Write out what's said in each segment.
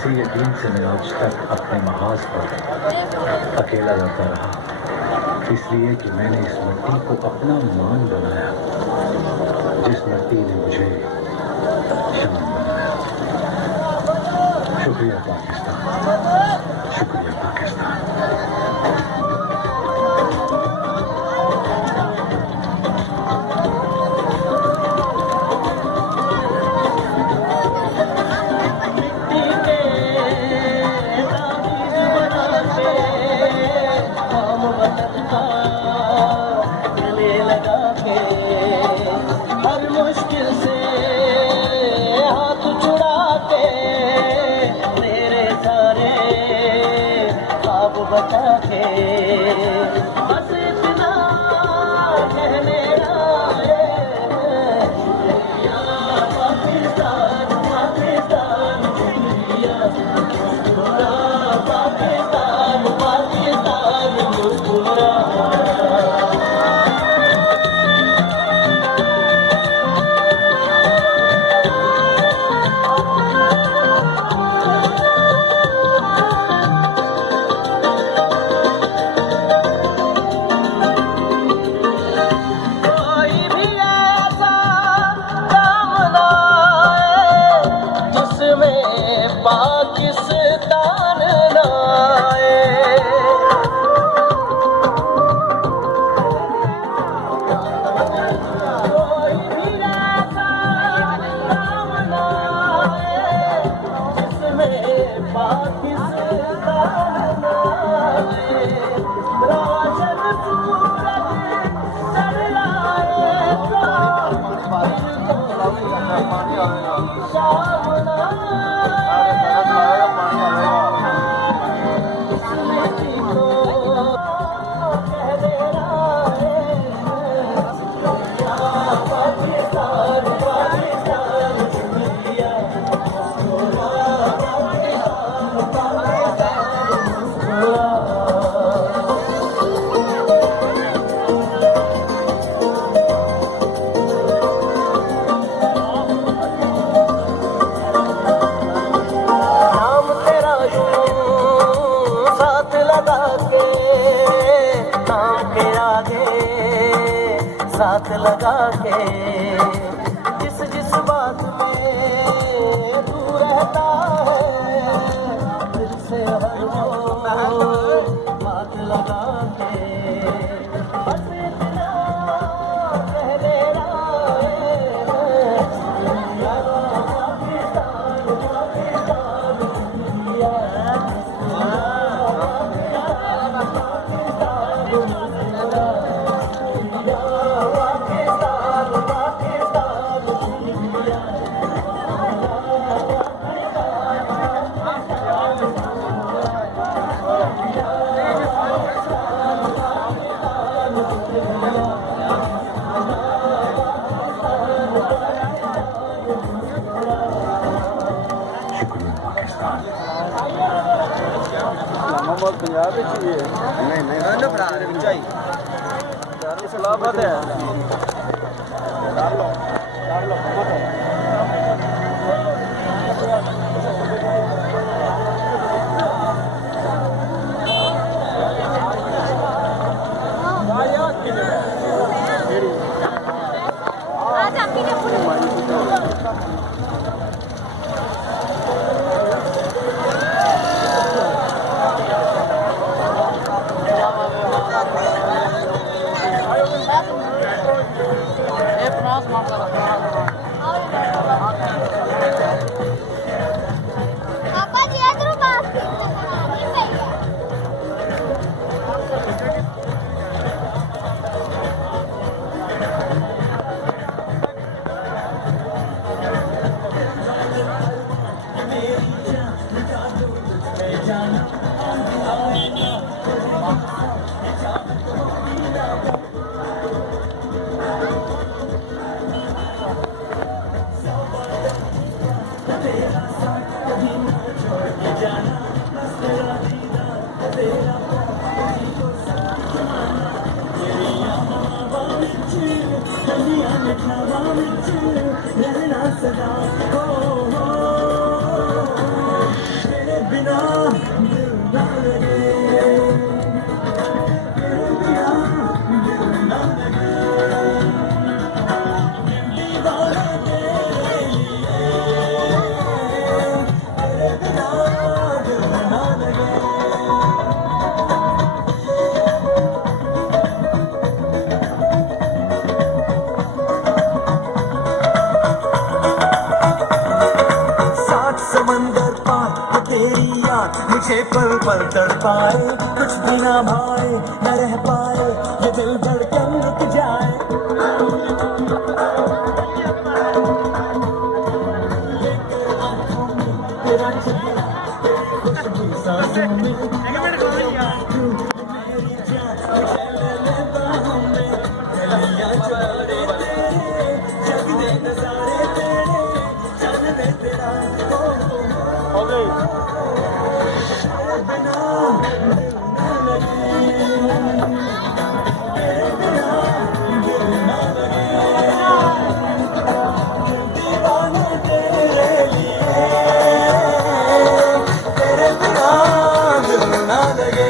इसी यकीन से मैं आज तक अपने महाज पर अकेला लड़ता रहा, इसलिए कि मैंने इस मिट्टी को अपना मान बनाया, जिस मिट्टी ने मुझे शान बनाया। शुक्रिया पाकिस्तान, शुक्रिया पाकिस्तान। बता के बस इतना कहने आए, पाकिस्तान पाकिस्तान शुक्रिया, पाकिस्तान पाकिस्तान मुस्कुरा। पाकिस्तान लाए कोई भी ऐसा नाम लाए जिसमें पाकिस्तान लाए, रोशन सूरज चढ़ लाए तो शाम साथ लगा के जिस जिस बात में तू रहता है, दिल से हर वो बात लगा के बस इतना कह दे रहा है, पाकिस्तान पाकिस्तान शुक्रिया, मोहम्मद पंजाब ही है नहीं बड़ा ऊंचाई इस्लामाबाद है डाल लो Mas मुझे पल पल तड़पाए, कुछ भी ना भाए न रह पाए, ये दिल धड़कन रुक जाए। तेरा चेहरा, खुशबू सांसों में, तू मेरी जान, चले लेता हूँ मैं, गलियां चौड़े तेरे, जग दे नजारे तेरे, जान दे तेरा ਹੋ ਗਈ बिना दिल न लगे, तेरे बिना दिल न लगे, दीवाना तेरे लिए, तेरे बिना दिल न लगे।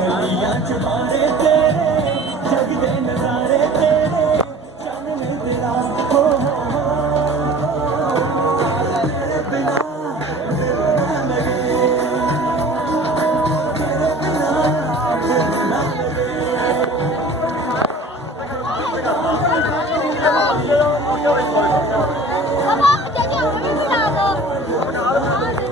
गलियां चौबारे तेरे, जग दे नजारे तेरे, चानने तेरा हो, तेरे बिना दिल न लगे, तेरे बिना दिल न लगे।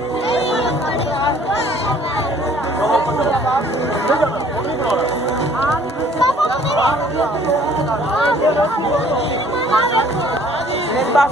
मेरे पास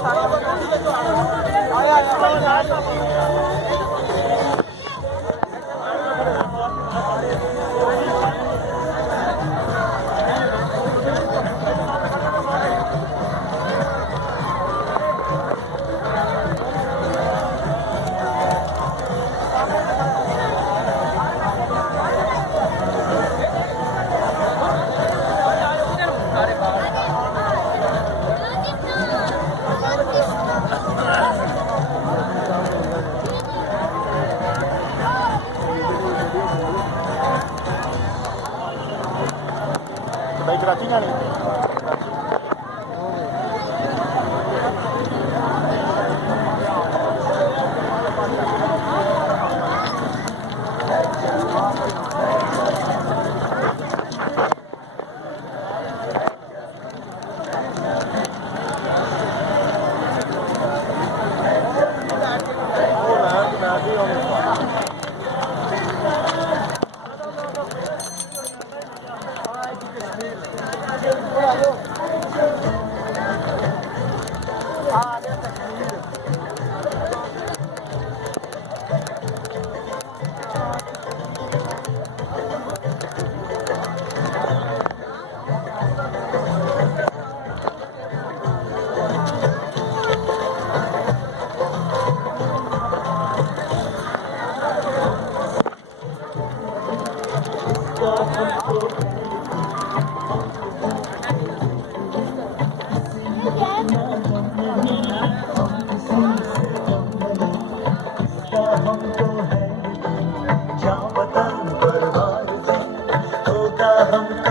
भाई कराची जाने हमको है क्या वतन बर्बाद से, होगा हमको